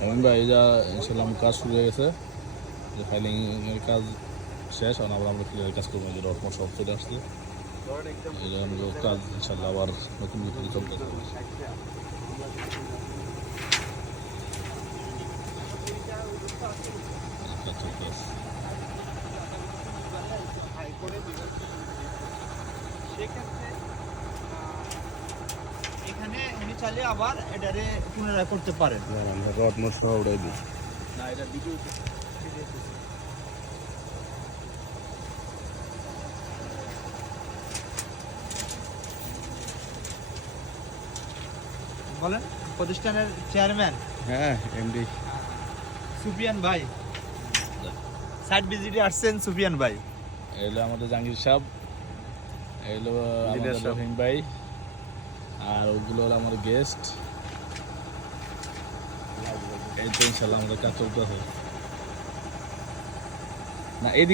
ভাই এই যা ইনশাল্লাহ কাজ শুরু হয়ে গেছে, যে ফাইলিং এর কাজ শেষ, আর আমরা ক্লিয়ার কাজ করবো, যে ডকুমেন্ট সব চলে আসছে। এটা আমাদের কাজ ইনশাল্লাহ আবার নতুন গতিতে চলতেছে। কাজ চলতেছে। এখানে উনি চাইলে আবার এটারে পুনরায় করতে পারেন। আমরা রড মোট সহ উড়াই দিই। না, এটা ভিডিও বলেন, প্রতিষ্ঠানের চেয়ারম্যান হ্যাঁ, এমডি সুফিয়ান ভাই, সাইট ভিজিটে আসছেন সুফিয়ান ভাই। এলো আমাদের জাহাঙ্গীর সাহেব, এলো আমাদের রহিম ভাই, আর ওগুলো হলো আমাদের গেস্ট। এই তো ইনশাল্লাহ আমাদের কাজ চলতেছে না এদিকে।